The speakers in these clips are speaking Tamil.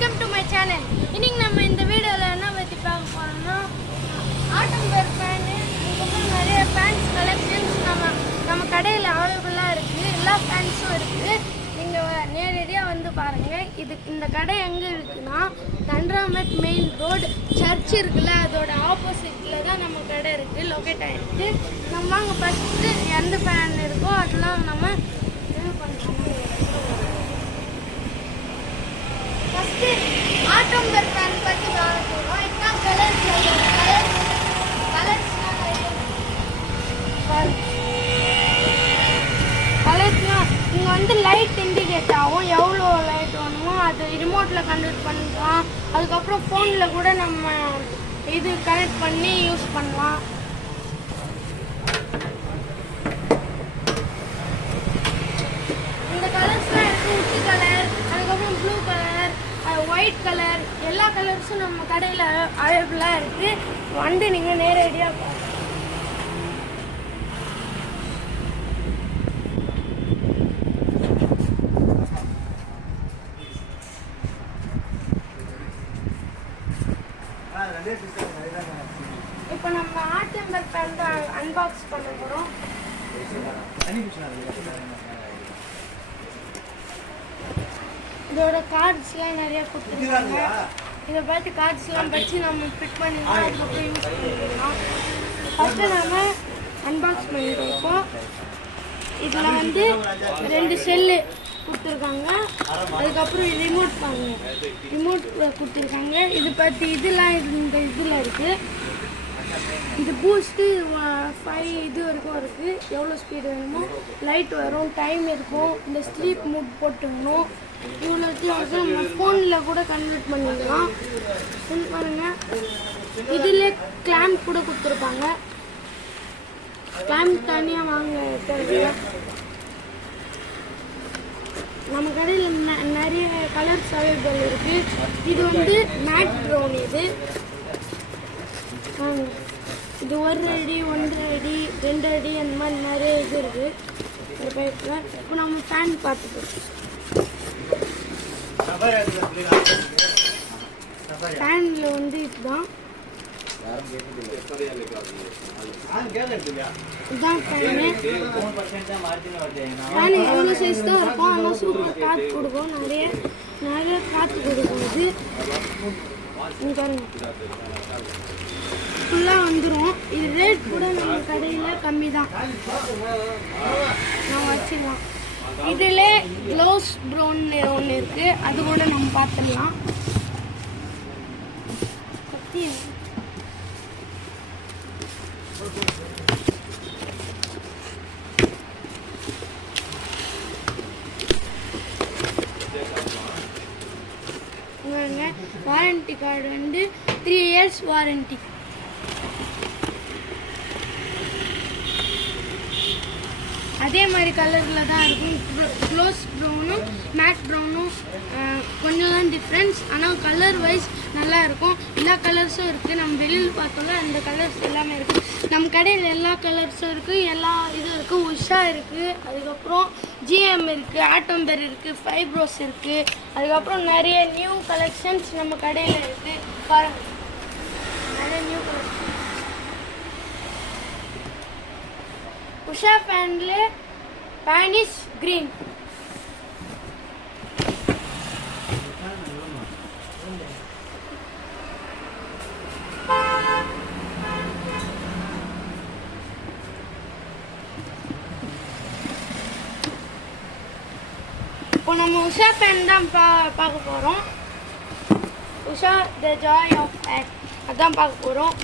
Welcome to my channel. இன்னைக்கு நம்ம இந்த வீடியோவில் என்ன பற்றி பார்க்க போகிறோம்னா ஆட்டம் பேர் ஃபேனு, அதுக்கப்புறம் நிறைய ஃபேன்ஸ் கலெக்ஷன்ஸ் நம்ம கடையில் அவைலபிளாக இருக்குது. எல்லா ஃபேன்ஸும் இருக்குது. நீங்கள் நேரடியாக வந்து பாருங்கள். இந்த கடை எங்கே இருக்குன்னா தண்டராமட் மெயின் ரோடு சர்ச் இருக்குல்ல, அதோட ஆப்போசிட்டில் தான் நம்ம கடை இருக்குது, லொக்கேட் ஆகிருக்கு. நம்ம அங்கே ஃபஸ்ட்டு எந்த ஃபேன் இருக்கோ அதெல்லாம் நம்ம இது பண்ணுறோம். ஃபஸ்ட்டு ஆட்டோம்பர் ஃபேன் பற்றி பார்த்துருவோம். இதுதான் கலர்ஸ்லாம் இங்கே வந்து லைட் இண்டிகேட் ஆகும். எவ்வளோ லைட் வேணுமோ அது ரிமோட்டில் கன்வெர்ட் பண்ணிக்கலாம். அதுக்கப்புறம் ஃபோனில் கூட நம்ம இது கனெக்ட் பண்ணி யூஸ் பண்ணலாம். இந்த கலர்ஸ்லாம் இருக்குது. உச்சி கலர், அதுக்கப்புறம் ப்ளூ கலர், ஒயிட் கலர், எல்லா கலர்ஸும் நம்ம கடையில் அவைலபிளாக இருக்குது. வந்து நீங்கள் நேரடியாக பார்க்கலாம். இப்போ நம்ம ஆட்டம்பர் ஃபேன் தான் அன்பாக்ஸ் பண்ண போகிறோம். இதோட கார்ட்ஸ்லாம் நிறைய கொடுத்துருக்காங்க. இதை பார்த்து கார்ட்ஸ்லாம் வச்சு நம்ம ஃபிட் பண்ணிக்கலாம், அதுக்கப்புறம் யூஸ் பண்ணிக்கலாம். ஃபஸ்ட்டு நம்ம அன்பாக்ஸ் பண்ணியிருக்கோம். இதில் வந்து 2 செல்லு கொடுத்துருக்காங்க. அதுக்கப்புறம் ரிமோட் பாருங்க, ரிமோட் கொடுத்துருக்காங்க. இது பற்றி இதெல்லாம் இந்த இதில் இருக்குது. இது பூஸ்ட்டு 5 இது வரைக்கும் இருக்குது. எவ்வளோ ஸ்பீடு வேணுமோ லைட் வரும், டைம் இருக்கும். இந்த ஸ்லீப் மூட் போட்டுக்கணும். இவ்வளோத்தையும் நம்ம ஃபோனில் கூட கன்வெர்ட் பண்ணிக்கலாம். பாருங்கள், இதில் கிளாம்ப் கூட கொடுத்துருப்பாங்க. கிளாம்ப் தனியாக வாங்க தேவையா. நம்ம கடையில் நிறைய கலர்ஸ் அவைலபிள் இருக்குது. இது வந்து மேட் ப்ரௌன். இது 1 அடி, 1.5 அடி, 2 அடி, அந்த மாதிரி நிறைய இது இருக்குது இந்த பைப்பில். இப்போ நம்ம ஃபேன் பார்த்துக்கோம். ஃபேனில் வந்து இதுதான் இதுதான் ஃபேனு. ஃபேனு எவ்வளோ சைஸ் தான் இருக்கும், ஆனால் சூப்பர் காற்று கொடுக்கும். நிறைய காற்று கொடுக்கும். இது ஃபுல்லாக வந்துடும். இது ரேட் கூட நம்ம கடையில் கம்மி தான், நம்ம வச்சுக்கலாம். இதில் க்ளோஸ் ப்ரௌன் ஒன்று இருக்குது, அது கூட நம்ம பார்த்துடலாம். வாரண்டி கார்டு வந்து 3 years வாரண்டி. அதே மாதிரி கலரில் தான் இருக்கும். க்ளோஸ் ப்ரௌனும் மேட் ப்ரௌனும் கொஞ்சம் தான் டிஃப்ரென்ஸ், ஆனால் கலர் வைஸ் நல்லா இருக்கும். எல்லா கலர்ஸும் இருக்குது. நம்ம வெளியில் பார்த்தோம்னா அந்த கலர்ஸ் எல்லாமே இருக்குது. நம்ம கடையில் எல்லா கலர்ஸும் இருக்குது, எல்லா இதுவும் இருக்குது. உஷா இருக்குது, அதுக்கப்புறம் ஜிஎம் இருக்குது, ஆட்டம்பர் இருக்குது, ஃபைப்ரோஸ் இருக்குது. அதுக்கப்புறம் நிறைய நியூ கலெக்ஷன்ஸ் நம்ம கடையில் இருக்குது. பாருங்கள், நிறைய நியூ கலெக்ஷன். உஷா ஃபேன்ல ஸ்பானிஷ் கிரீன். இப்போ நம்ம உஷா ஃபேன் தான் பார்க்க போகிறோம். Usha the joy of act அதான் பார்க்க போகிறோம்.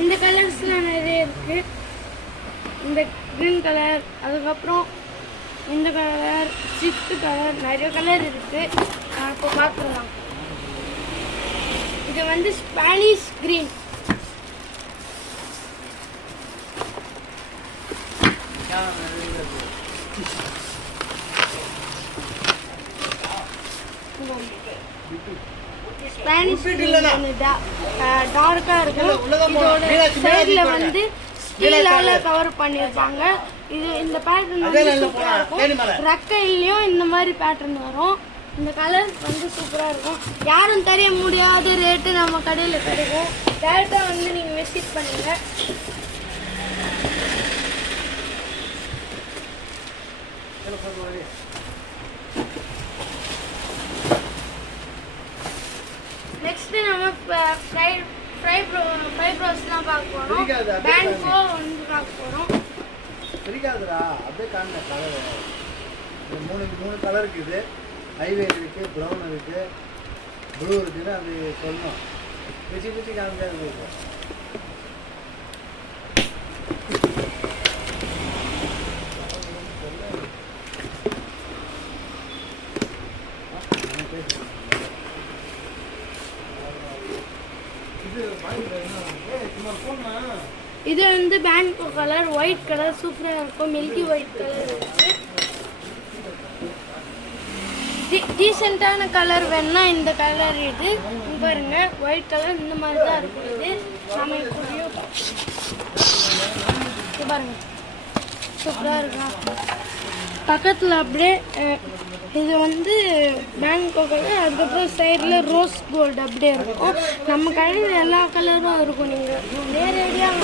இந்த கலர்ஸ்லாம் நிறைய இருக்குது. இந்த க்ரீன் கலர், அதுக்கப்புறம் இந்த கலர், ஸ்விஃப்ட் கலர், நிறைய கலர் இருக்குது. இப்போ பார்த்துக்கலாம். இது வந்து ஸ்பானிஷ் க்ரீன். ஸ்பானிஷ் டார்க்காக இருக்கும். இதோட சைடில் வந்து ஸ்டீலால் கவர் பண்ணியிருப்பாங்க. இது இந்த பேட்டர்ன் வந்து சூப்பரா இருக்கும். ரெக்கையிலயும் இந்த மாதிரி பேட்டர்ன் வரும். இந்த கலர் வந்து சூப்பரா இருக்கும். யாரும் தெரிய முடியாத ரேட்டு நம்ம கடையில் கிடைக்கும். டேரக்டா வந்து நீங்க விசிட் பண்ணுங்க. நெக்ஸ்ட் நம்ம ஃப்ரை ப்ரோஸ்லாம் பார்க்க போறோம். பேங்கோ வந்து பார்க்க போறோம். சரிக்காதுடா, அப்படியே காணுங்க கலர். மூணு கலர் இருக்குது. ஹைவே இருக்கு, ப்ரௌன் இருக்கு, ப்ளூ இருக்குன்னு அது சொல்லணும். பிச்சு காமிக்காது. இது வந்து பேங்கோ கலர், ஒயிட் கலர் சூப்பரா இருக்கும். மில்கி ஒயிட் கலர் இருக்கு. டீசெண்டான கலர் வேணும்னா இந்த கலர். இது பாருங்க, ஒயிட் கலர் இந்த மாதிரி தான் இருக்கும். இது சமைக்கக்கூடிய பாருங்க, சூப்பரா இருக்கும். பக்கத்துல அப்படியே இது வந்து பேங்கோ கலர், அதுக்கப்புறம் சைடில் ரோஸ் கோல்டு அப்படியே இருக்கும். நம்ம கடையில் எல்லா கலரும் இருக்கும். நீங்கள் நேரடியாக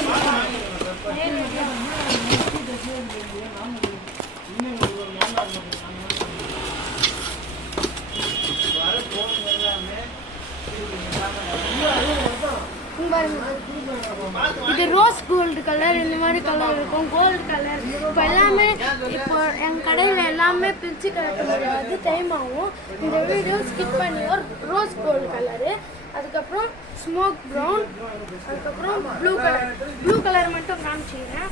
இது ரோஸ் கோல்டு கலர், இந்த மாதிரி கலர் இருக்கும். கோல்டு கலர் இப்போ எல்லாமே, இப்போ எங்கள் கடையில் எல்லாமே பிரித்து கட்ட முடியாது, டைம் ஆகும். இந்த வீடியோ ஸ்கிப் பண்ணி ரோஸ் கோல்டு கலரு, அதுக்கப்புறம் ஸ்மோக் ப்ரௌன், அதுக்கப்புறம் ப்ளூ கலர் மட்டும் காமிச்சிக்கிறேன்.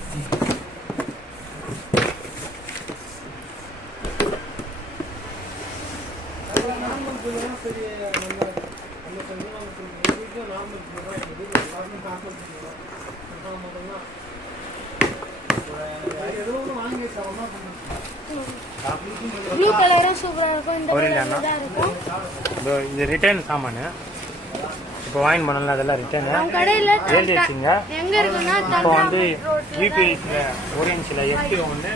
ப்ளூ கலரும் சூப்பராக இருக்கும். இந்த கலர் இருக்கும். இது ரிட்டர்ன் சாமானு இப்போ வாங்கி பண்ணல, அதெல்லாம் ரிட்டர்ன் கடையில் எழுதி வச்சுங்க. எங்க இருக்குன்னா இப்போ வந்து யூபிஐஸில் ஓரியன்ஸில் எஃப்டி ஒன்று